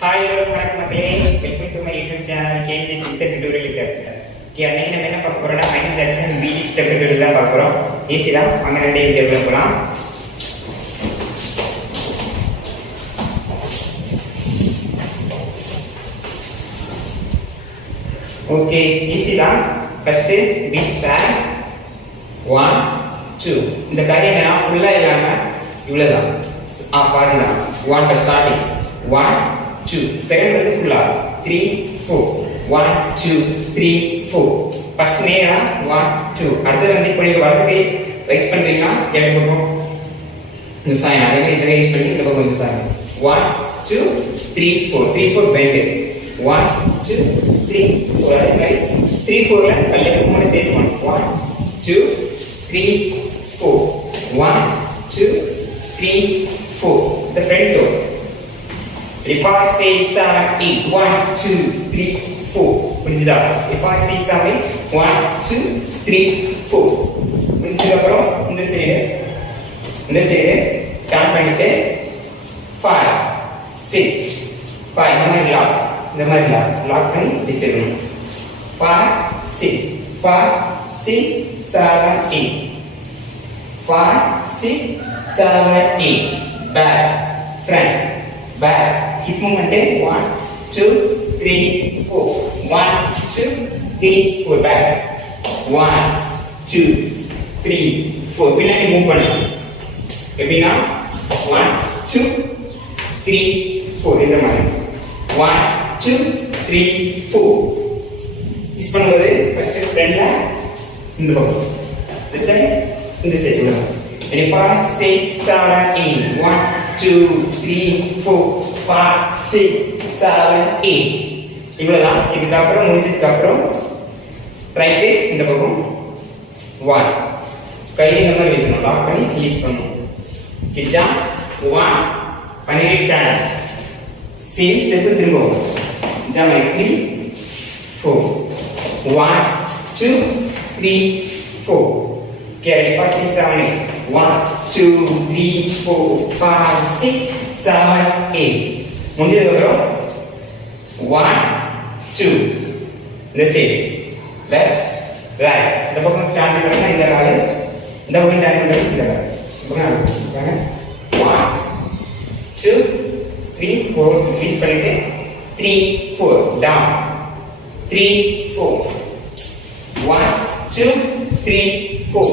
Hi hello வணக்கம் மக்களே, welcome to my YouTube channel kmjsimson tutorial இருக்கு. அன்னைக்கு நம்ம என்ன பார்க்க போறோம்னா மைண்ட் தட்சன் வீடி ஸ்டெப் டியூட்டோரியல் தான் பார்க்க போறோம். ஈஸி தான், அங்க ரெண்டு வீடியோக்குள்ள போலாம். ஓகே, ஈஸி தான். First B star 1 2. இந்த காரியம் நான் ஃபுல்லா இல்லாம இவ்வளவுதான் பாருங்க. 1 ஃபர்ஸ்ட் ஸ்டார்டிங் 1 2. செகண்ட் வந்து ஃபுல்லா 3 4 1 2 3 4. ஃபர்ஸ்ட் நேரா 1 2. அடுத்து வந்து இப்போ நீங்க வலது கை ரைஸ் பண்றீங்கன்னா எனக்கு பக்கம் இந்த சைன் அதே இதை ரைஸ் பண்ணி இந்த பக்கம் இந்த சைன் 1 2 3 4 3 4 பெண்ட் 1 2 3 4. அதே மாதிரி 3 4 ல கல்ல மூணு சேர்த்து 1 2 3 4 1 2 3 4. the front door. If I say 7 8 1 2 3 4. புரிஞ்சுதா? If I say 7 1 2 3 4. புரிஞ்சுதா? அப்புறம் இந்த சைடு கவுண்ட் பண்ணிட்டு 5 6 5 இந்த மாதிரி லாக் பண்ணி டிசைட் பண்ணணும். 5 6 5 6 7 8 5 6 7 8. back front back hip movement 1 2 3 4 1 2 3 4 back 1 2 3 4. பின்னாடி மூவ் பண்ணலாம். எப்படின்னா 1 2 3 4 இந்த மாதிரி 1 2 3 4. யூஸ் பண்ணும்போது ஃபர்ஸ்ட் ஃப்ரண்ட்ல இந்த பக்கம் இந்த சைடு Ready 5 6 7 8 1 2 3 4 5 6 7 8. இவ்வளவுதான். இதுக்கு அப்புறம் முடிச்சதுக்கு அப்புறம் ரைட் இந்த பக்கம் 1 கை இந்த மாதிரி வீசணும். லாக் பண்ணி ரிலீஸ் பண்ணணும். கிச்சா 1 பண்ணிட்டு ஸ்டாண்ட் சேம் ஸ்டெப் திரும்பவும் ஜாமை 3 4 1 2 3 4. Carry 5 6 7 8 1 2 3 4 5 6 7 8. முடிஞ்சதுக்கு அப்புறம் 1 2 இந்த சைடு லெஃப்ட் ரைட். இந்த பக்கம் டர்ன் பண்ணா இந்த கால், இந்த பக்கம் டர்ன் பண்ணா இந்த கால். பாருங்க 1 2 3 4 ரிலீஸ் பண்ணிட்டு 3 4 டவுன் 3 4 1 2 3 4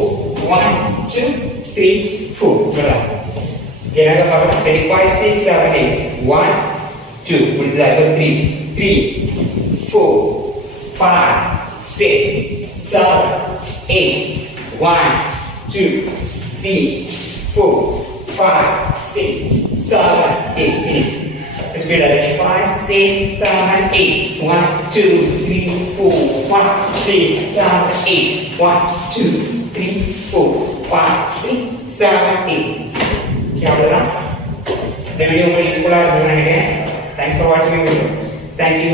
1 2 3 4. என்னங்க பாருங்க 5 6 7 8 1 2 முடிஞ்சா 3 3 4 5 6 7 8 1 2 3 4 5 6 7 8. finish. Speed up. 5 6 7 8 1 2 3 4 1 6 7 8 1 2 3 4 5 6 7 8. அவ்வளவுதான். இந்த வீடியோ உங்களுக்கு யூஸ்ஃபுல்லா இருக்கும்னு நினைக்கிறேன். தேங்க்ஸ் ஃபார் வாட்சிங். தேங்க்யூ.